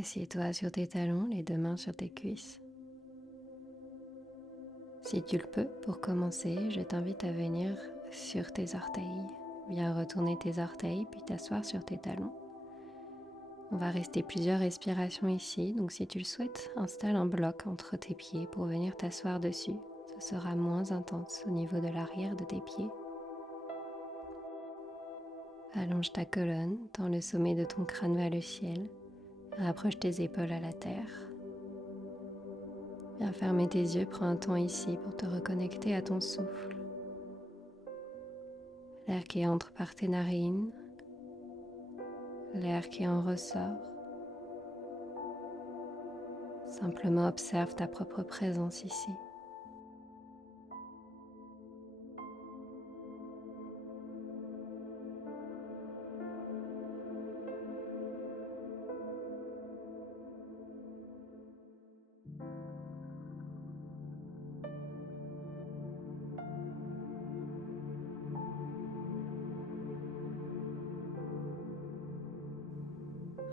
Assieds-toi sur tes talons, les deux mains sur tes cuisses. Si tu le peux, pour commencer, je t'invite à venir sur tes orteils. Viens retourner tes orteils, puis t'asseoir sur tes talons. On va rester plusieurs respirations ici, donc si tu le souhaites, installe un bloc entre tes pieds pour venir t'asseoir dessus. Ce sera moins intense au niveau de l'arrière de tes pieds. Allonge ta colonne, tends le sommet de ton crâne vers le ciel. Rapproche tes épaules à la terre. Viens fermer tes yeux, prends un temps ici pour te reconnecter à ton souffle. L'air qui entre par tes narines, l'air qui en ressort. Simplement observe ta propre présence ici.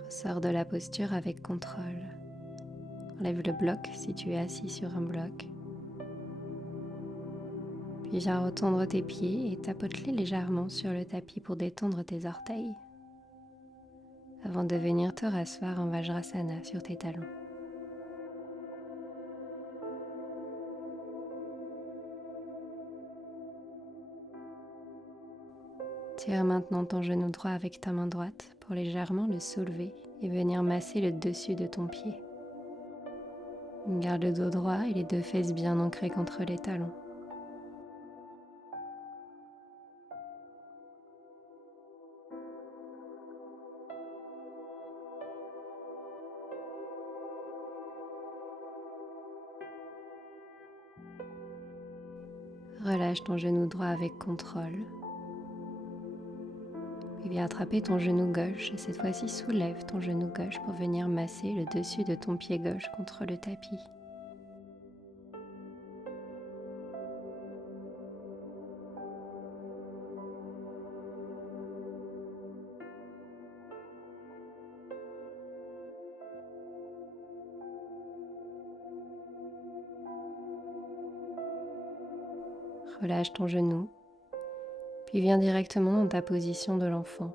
Ressors de la posture avec contrôle. Enlève le bloc si tu es assis sur un bloc. Puis viens retendre tes pieds et tapote-les légèrement sur le tapis pour détendre tes orteils. Avant de venir te rasseoir en Vajrasana sur tes talons. Tire maintenant ton genou droit avec ta main droite pour légèrement le soulever et venir masser le dessus de ton pied. Garde le dos droit et les deux fesses bien ancrées contre les talons. Relâche ton genou droit avec contrôle. Puis viens attraper ton genou gauche et cette fois-ci soulève ton genou gauche pour venir masser le dessus de ton pied gauche contre le tapis. Relâche ton genou, puis viens directement dans ta position de l'enfant.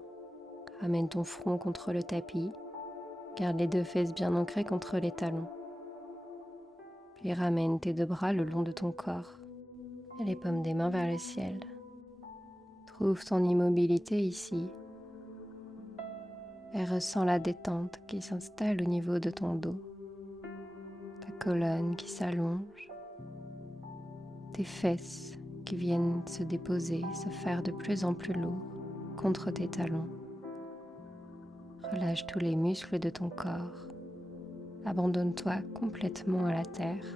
Ramène ton front contre le tapis, garde les deux fesses bien ancrées contre les talons. Puis ramène tes deux bras le long de ton corps et les paumes des mains vers le ciel. Trouve ton immobilité ici et ressens la détente qui s'installe au niveau de ton dos, ta colonne qui s'allonge, tes fesses qui viennent se déposer, se faire de plus en plus lourds contre tes talons. Relâche tous les muscles de ton corps. Abandonne-toi complètement à la terre.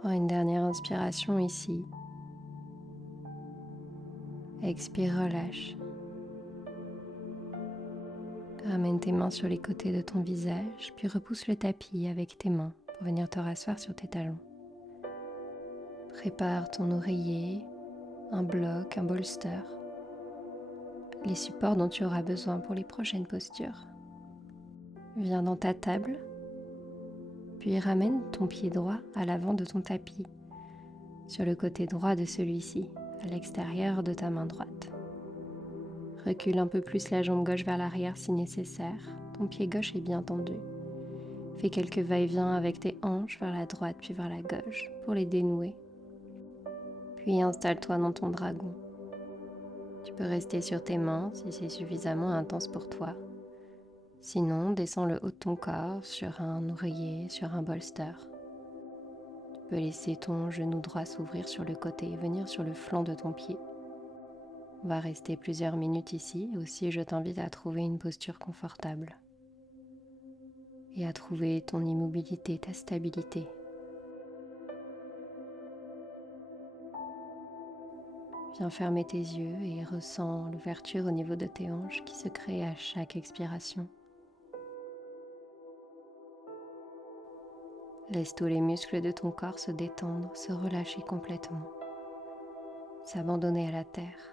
Prends une dernière inspiration ici. Expire, relâche. Ramène tes mains sur les côtés de ton visage, puis repousse le tapis avec tes mains pour venir te rasseoir sur tes talons. Prépare ton oreiller, un bloc, un bolster, les supports dont tu auras besoin pour les prochaines postures. Viens dans ta table, puis ramène ton pied droit à l'avant de ton tapis, sur le côté droit de celui-ci, à l'extérieur de ta main droite. Recule un peu plus la jambe gauche vers l'arrière si nécessaire, ton pied gauche est bien tendu. Fais quelques va-et-vient avec tes hanches vers la droite puis vers la gauche pour les dénouer. Puis installe-toi dans ton dragon. Tu peux rester sur tes mains si c'est suffisamment intense pour toi. Sinon, descends le haut de ton corps sur un oreiller, sur un bolster. Tu peux laisser ton genou droit s'ouvrir sur le côté et venir sur le flanc de ton pied. On va rester plusieurs minutes ici. Aussi, je t'invite à trouver une posture confortable et à trouver ton immobilité, ta stabilité. Viens fermer tes yeux et ressens l'ouverture au niveau de tes hanches qui se crée à chaque expiration. Laisse tous les muscles de ton corps se détendre, se relâcher complètement, s'abandonner à la terre.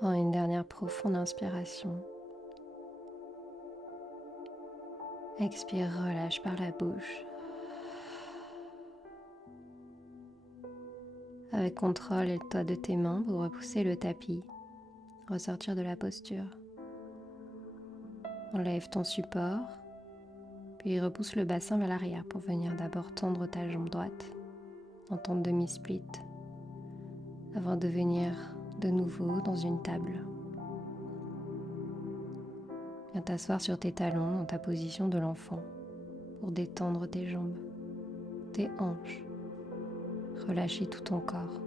Prends une dernière profonde inspiration. Expire, relâche par la bouche. Avec contrôle, aide-toi de tes mains pour repousser le tapis, ressortir de la posture. Enlève ton support, puis repousse le bassin vers l'arrière pour venir d'abord tendre ta jambe droite en ton demi-split, avant de venir de nouveau dans une table. Viens t'asseoir sur tes talons dans ta position de l'enfant pour détendre tes jambes, tes hanches, relâcher tout ton corps.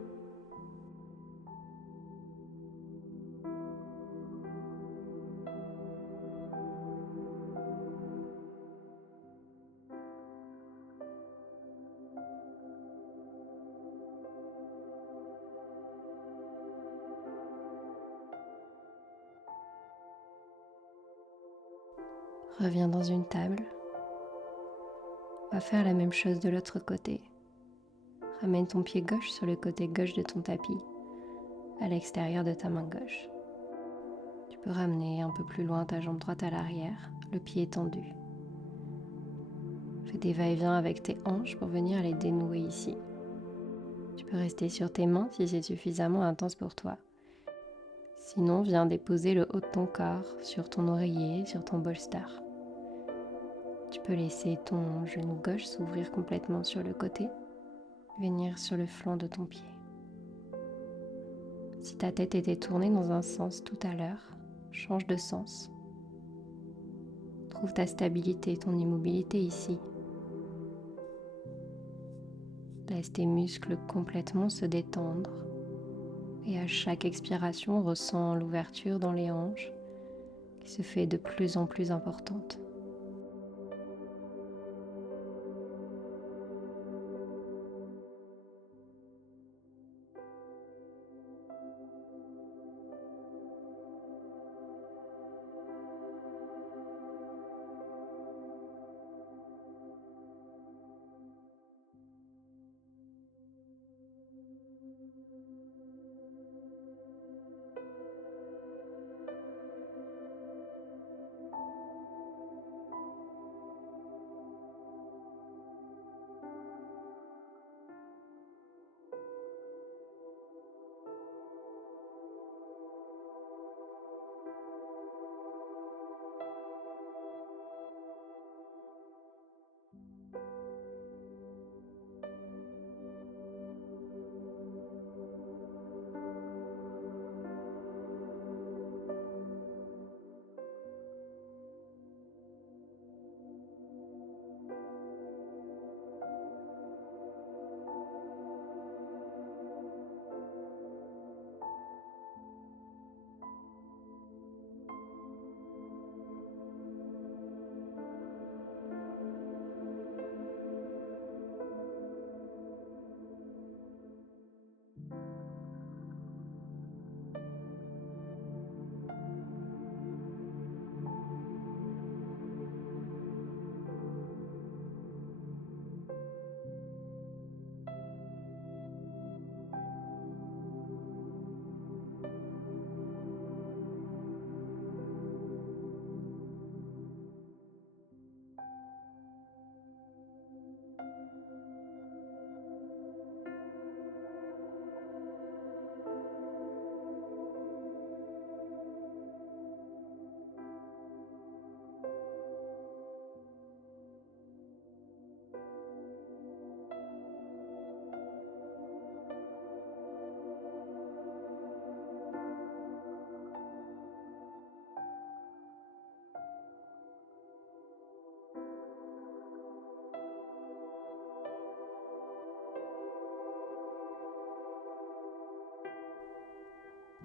Reviens dans une table. On va faire la même chose de l'autre côté. Ramène ton pied gauche sur le côté gauche de ton tapis, à l'extérieur de ta main gauche. Tu peux ramener un peu plus loin ta jambe droite à l'arrière, le pied tendu. Fais des va-et-vient avec tes hanches pour venir les dénouer ici. Tu peux rester sur tes mains si c'est suffisamment intense pour toi. Sinon, viens déposer le haut de ton corps sur ton oreiller, sur ton bolster. Tu peux laisser ton genou gauche s'ouvrir complètement sur le côté, venir sur le flanc de ton pied. Si ta tête était tournée dans un sens tout à l'heure, change de sens. Trouve ta stabilité, ton immobilité ici. Laisse tes muscles complètement se détendre. Et à chaque expiration, ressens l'ouverture dans les hanches qui se fait de plus en plus importante.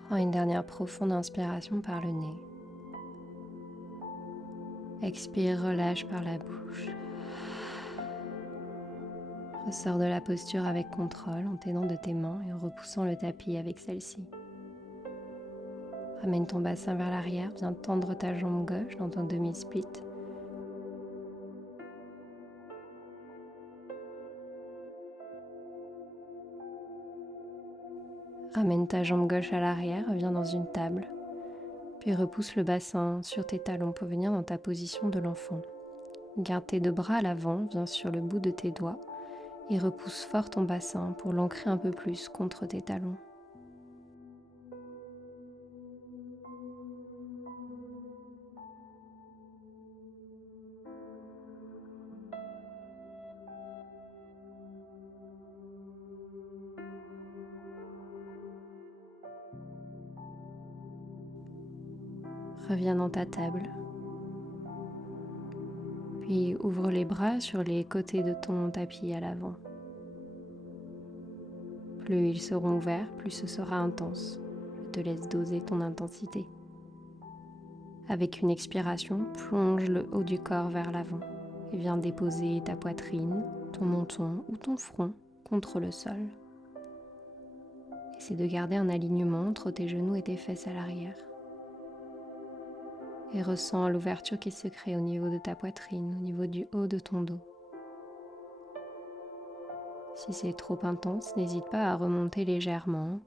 Prends une dernière profonde inspiration par le nez. Expire, relâche par la bouche. Ressors de la posture avec contrôle en t'aidant de tes mains et en repoussant le tapis avec celle-ci. Ramène ton bassin vers l'arrière, viens tendre ta jambe gauche dans ton demi-split. Ramène ta jambe gauche à l'arrière, viens dans une table, puis repousse le bassin sur tes talons pour venir dans ta position de l'enfant. Garde tes deux bras à l'avant, viens sur le bout de tes doigts et repousse fort ton bassin pour l'ancrer un peu plus contre tes talons. Reviens dans ta table, puis ouvre les bras sur les côtés de ton tapis à l'avant. Plus ils seront ouverts, plus ce sera intense. Je te laisse doser ton intensité. Avec une expiration, plonge le haut du corps vers l'avant et viens déposer ta poitrine, ton menton ou ton front contre le sol. Essaie de garder un alignement entre tes genoux et tes fesses à l'arrière. Et ressens l'ouverture qui se crée au niveau de ta poitrine, au niveau du haut de ton dos. Si c'est trop intense, n'hésite pas à remonter légèrement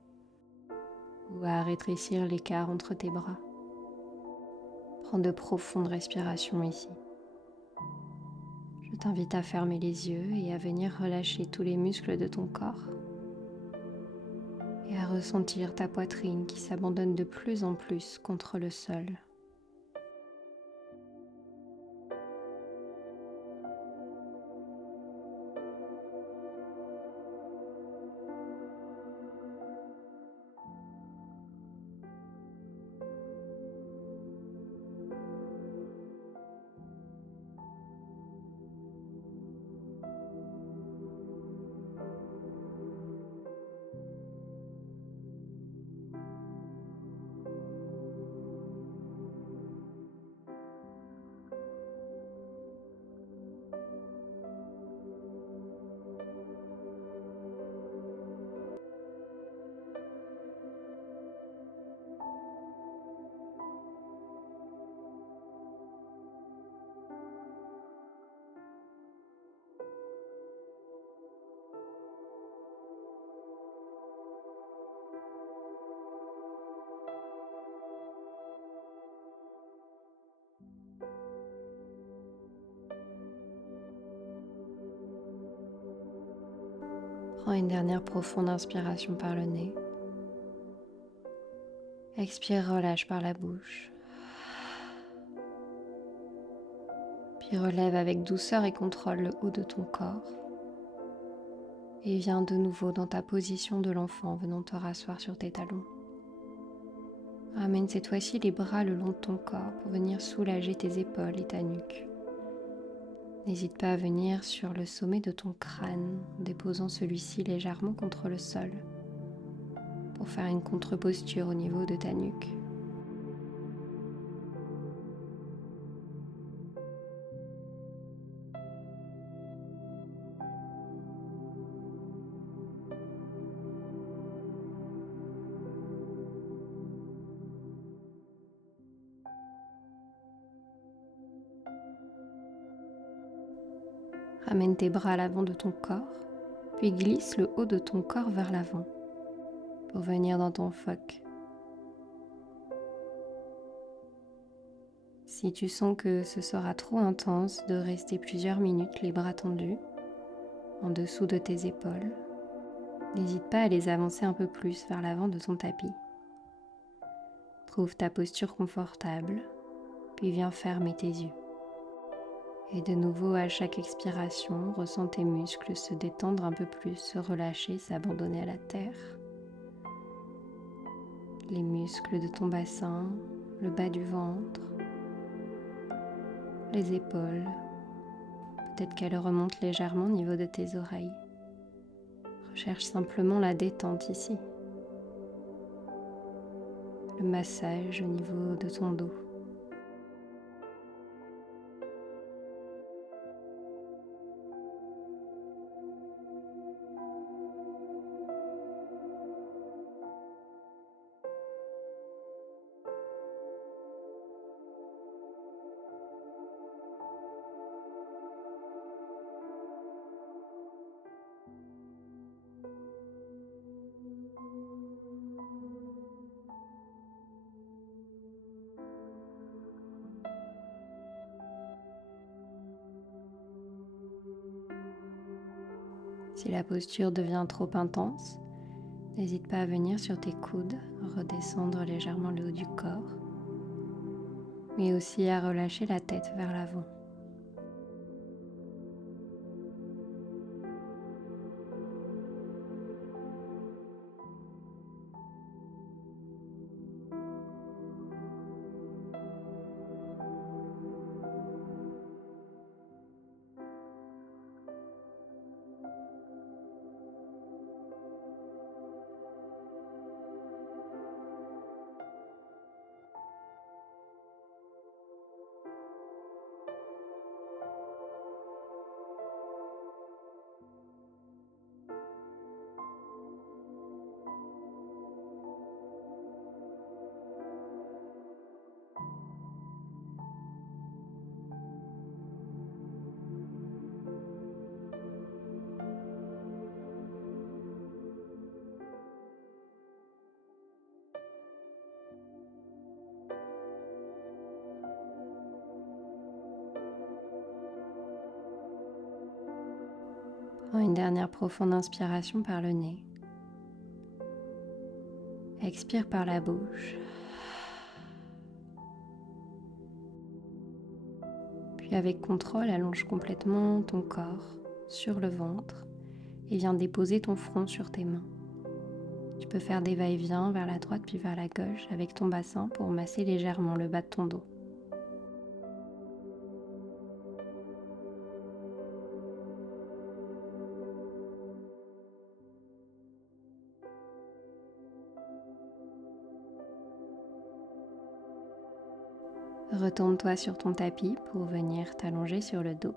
ou à rétrécir l'écart entre tes bras. Prends de profondes respirations ici. Je t'invite à fermer les yeux et à venir relâcher tous les muscles de ton corps et à ressentir ta poitrine qui s'abandonne de plus en plus contre le sol. Prends une dernière profonde inspiration par le nez. Expire, relâche par la bouche. Puis relève avec douceur et contrôle le haut de ton corps. Et viens de nouveau dans ta position de l'enfant, venant te rasseoir sur tes talons. Ramène cette fois-ci les bras le long de ton corps pour venir soulager tes épaules et ta nuque. N'hésite pas à venir sur le sommet de ton crâne, déposant celui-ci légèrement contre le sol pour faire une contre-posture au niveau de ta nuque. Ramène tes bras à l'avant de ton corps, puis glisse le haut de ton corps vers l'avant pour venir dans ton phoque. Si tu sens que ce sera trop intense de rester plusieurs minutes les bras tendus en dessous de tes épaules, n'hésite pas à les avancer un peu plus vers l'avant de ton tapis. Trouve ta posture confortable, puis viens fermer tes yeux. Et de nouveau, à chaque expiration, ressens tes muscles se détendre un peu plus, se relâcher, s'abandonner à la terre. Les muscles de ton bassin, le bas du ventre, les épaules. Peut-être qu'elles remontent légèrement au niveau de tes oreilles. Recherche simplement la détente ici. Le massage au niveau de ton dos. Si la posture devient trop intense, n'hésite pas à venir sur tes coudes, redescendre légèrement le haut du corps, mais aussi à relâcher la tête vers l'avant. Prends une dernière profonde inspiration par le nez. Expire par la bouche. Puis avec contrôle, allonge complètement ton corps sur le ventre et viens déposer ton front sur tes mains. Tu peux faire des va-et-vient vers la droite puis vers la gauche avec ton bassin pour masser légèrement le bas de ton dos. Retourne-toi sur ton tapis pour venir t'allonger sur le dos.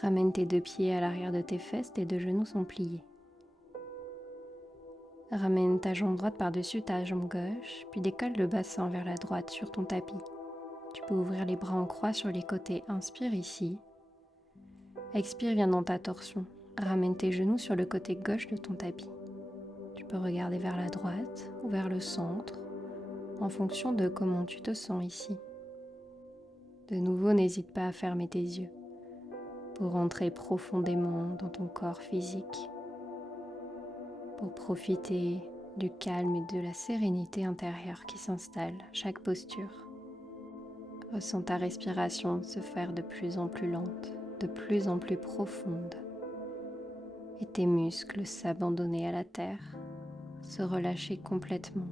Ramène tes deux pieds à l'arrière de tes fesses, tes deux genoux sont pliés. Ramène ta jambe droite par-dessus ta jambe gauche, puis décolle le bassin vers la droite sur ton tapis. Tu peux ouvrir les bras en croix sur les côtés. Inspire ici. Expire, viens dans ta torsion. Ramène tes genoux sur le côté gauche de ton tapis. Tu peux regarder vers la droite ou vers le centre en fonction de comment tu te sens ici. De nouveau, n'hésite pas à fermer tes yeux pour entrer profondément dans ton corps physique, pour profiter du calme et de la sérénité intérieure qui s'installe à chaque posture. Ressens ta respiration se faire de plus en plus lente, de plus en plus profonde, et tes muscles s'abandonner à la terre, se relâcher complètement.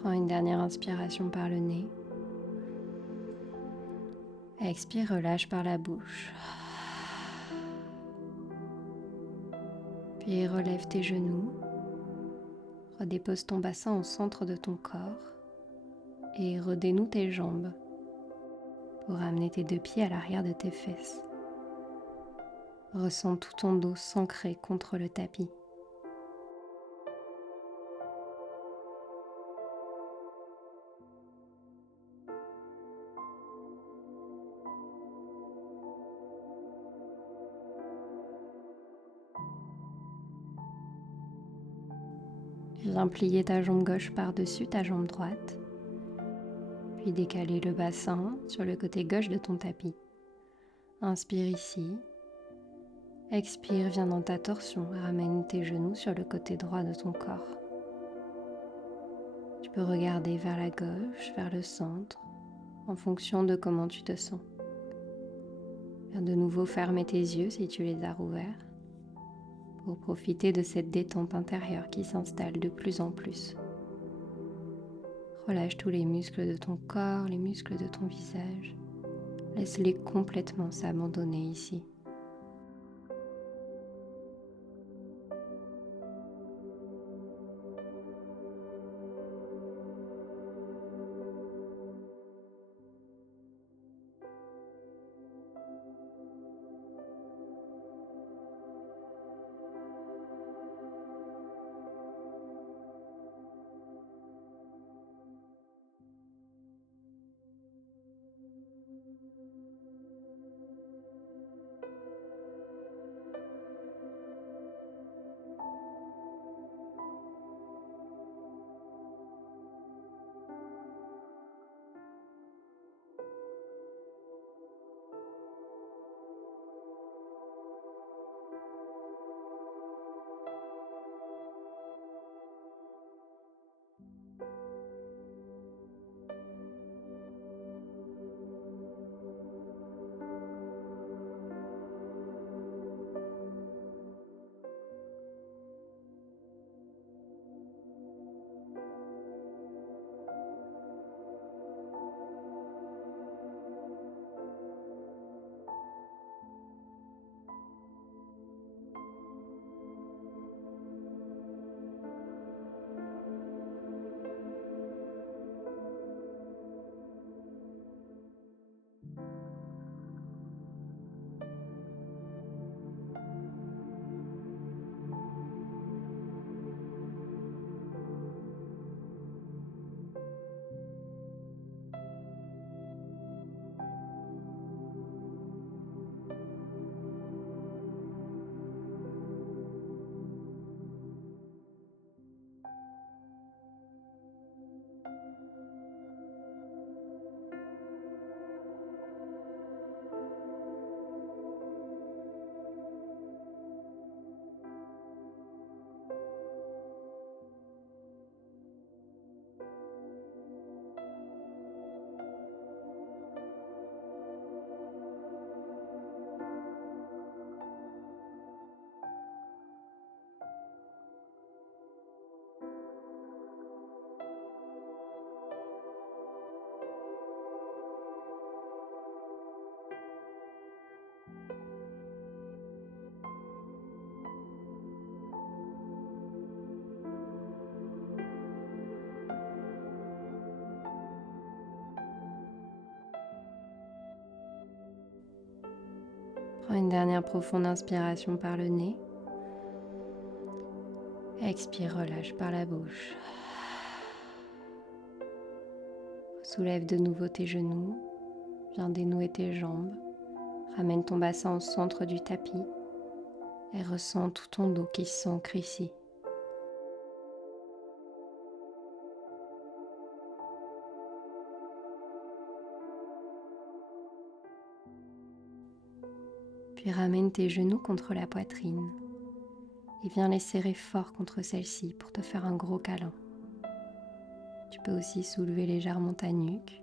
Prends une dernière inspiration par le nez. Expire, relâche par la bouche. Puis relève tes genoux. Redépose ton bassin au centre de ton corps et redénoue tes jambes pour amener tes deux pieds à l'arrière de tes fesses. Ressens tout ton dos s'ancrer contre le tapis. Viens plier ta jambe gauche par-dessus ta jambe droite, puis décaler le bassin sur le côté gauche de ton tapis. Inspire ici. Expire, viens dans ta torsion, ramène tes genoux sur le côté droit de ton corps. Tu peux regarder vers la gauche, vers le centre, en fonction de comment tu te sens. Viens de nouveau fermer tes yeux si tu les as rouverts, pour profiter de cette détente intérieure qui s'installe de plus en plus. Relâche tous les muscles de ton corps, les muscles de ton visage. Laisse-les complètement s'abandonner ici. Une dernière profonde inspiration par le nez. Expire, relâche par la bouche. Soulève de nouveau tes genoux. Viens dénouer tes jambes. Ramène ton bassin au centre du tapis et ressens tout ton dos qui s'ancre ici. Puis ramène tes genoux contre la poitrine et viens les serrer fort contre celle-ci pour te faire un gros câlin. Tu peux aussi soulever légèrement ta nuque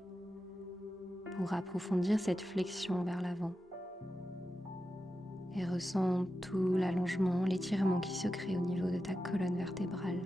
pour approfondir cette flexion vers l'avant. Et ressens tout l'allongement, l'étirement qui se crée au niveau de ta colonne vertébrale.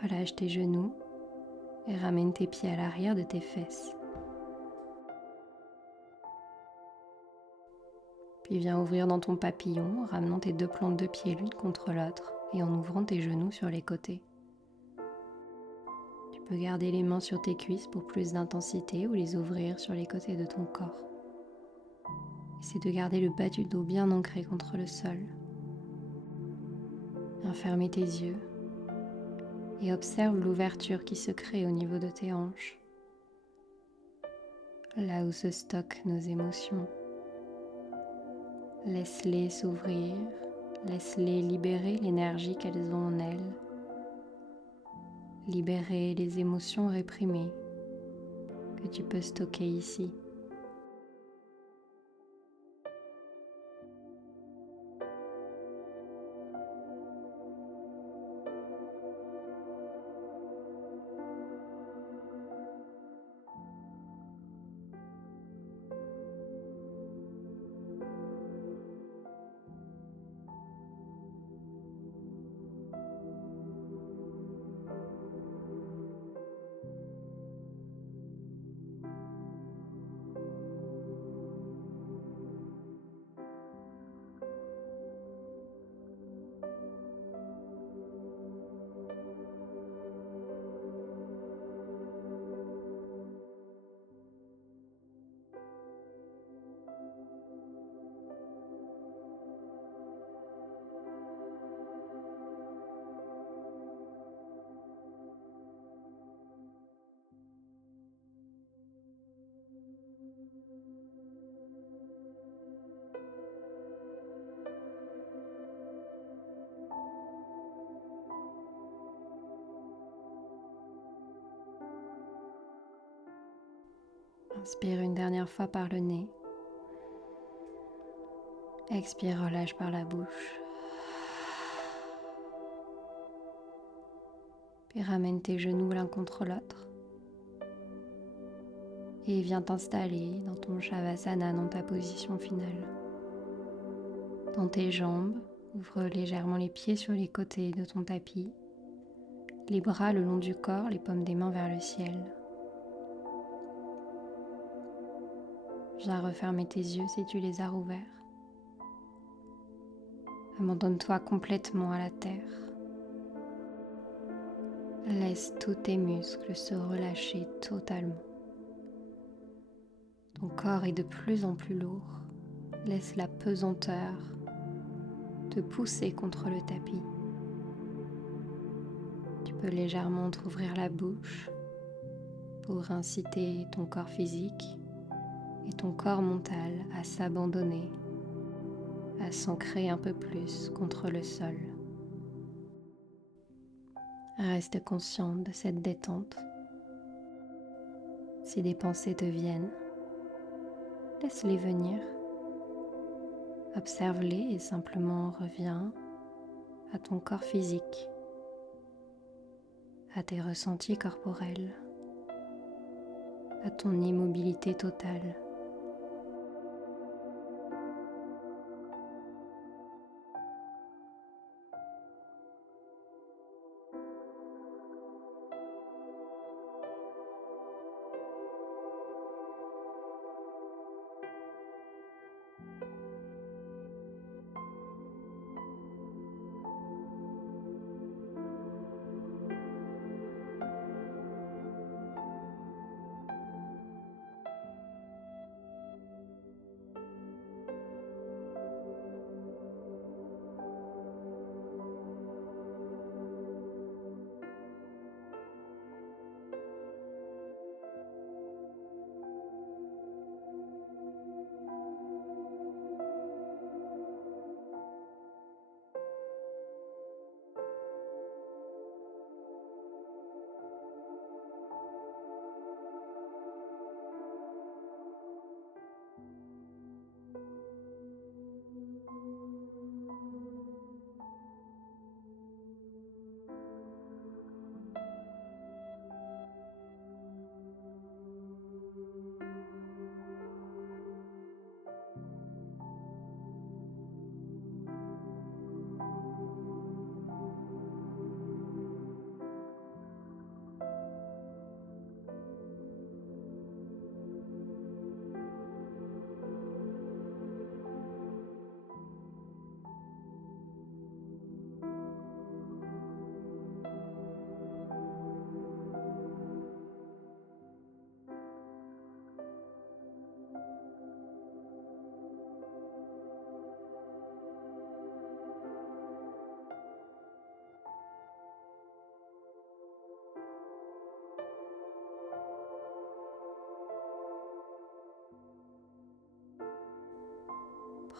Relâche tes genoux et ramène tes pieds à l'arrière de tes fesses. Puis viens ouvrir dans ton papillon, ramenant tes deux plantes de pied l'une contre l'autre et en ouvrant tes genoux sur les côtés. Tu peux garder les mains sur tes cuisses pour plus d'intensité ou les ouvrir sur les côtés de ton corps. Essaie de garder le bas du dos bien ancré contre le sol. Viens fermer tes yeux et observe l'ouverture qui se crée au niveau de tes hanches, là où se stockent nos émotions. Laisse-les s'ouvrir, laisse-les libérer l'énergie qu'elles ont en elles, libérer les émotions réprimées que tu peux stocker ici. Inspire une dernière fois par le nez. Expire, relâche par la bouche. Puis ramène tes genoux l'un contre l'autre. Et viens t'installer dans ton Shavasana, dans ta position finale. Dans tes jambes, ouvre légèrement les pieds sur les côtés de ton tapis. Les bras le long du corps, les paumes des mains vers le ciel. Viens refermer tes yeux si tu les as rouverts. Abandonne-toi complètement à la terre. Laisse tous tes muscles se relâcher totalement. Ton corps est de plus en plus lourd. Laisse la pesanteur te pousser contre le tapis. Tu peux légèrement entrouvrir la bouche pour inciter ton corps physique et ton corps mental à s'abandonner, à s'ancrer un peu plus contre le sol. Reste consciente de cette détente. Si des pensées te viennent, laisse-les venir. Observe-les et simplement reviens à ton corps physique, à tes ressentis corporels, à ton immobilité totale.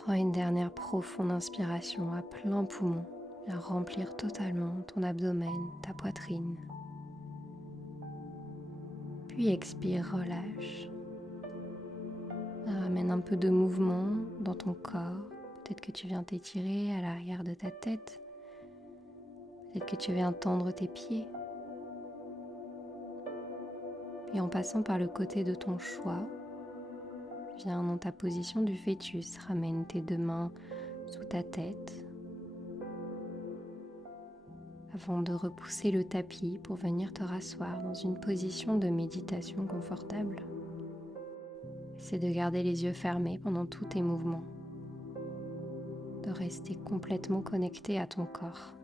Prends une dernière profonde inspiration à plein poumon. Viens remplir totalement ton abdomen, ta poitrine. Puis expire, relâche. Ramène un peu de mouvement dans ton corps. Peut-être que tu viens t'étirer à l'arrière de ta tête. Peut-être que tu viens tendre tes pieds. Puis en passant par le côté de ton choix, viens dans ta position du fœtus. Ramène tes deux mains sous ta tête avant de repousser le tapis pour venir te rasseoir dans une position de méditation confortable. Essaie de garder les yeux fermés pendant tous tes mouvements, de rester complètement connecté à ton corps.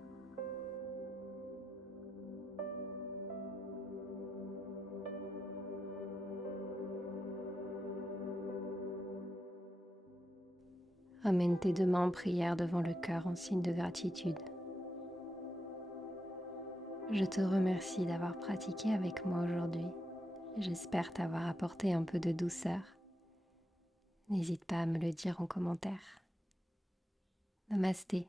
Ramène tes deux mains en prière devant le cœur en signe de gratitude. Je te remercie d'avoir pratiqué avec moi aujourd'hui. J'espère t'avoir apporté un peu de douceur. N'hésite pas à me le dire en commentaire. Namasté.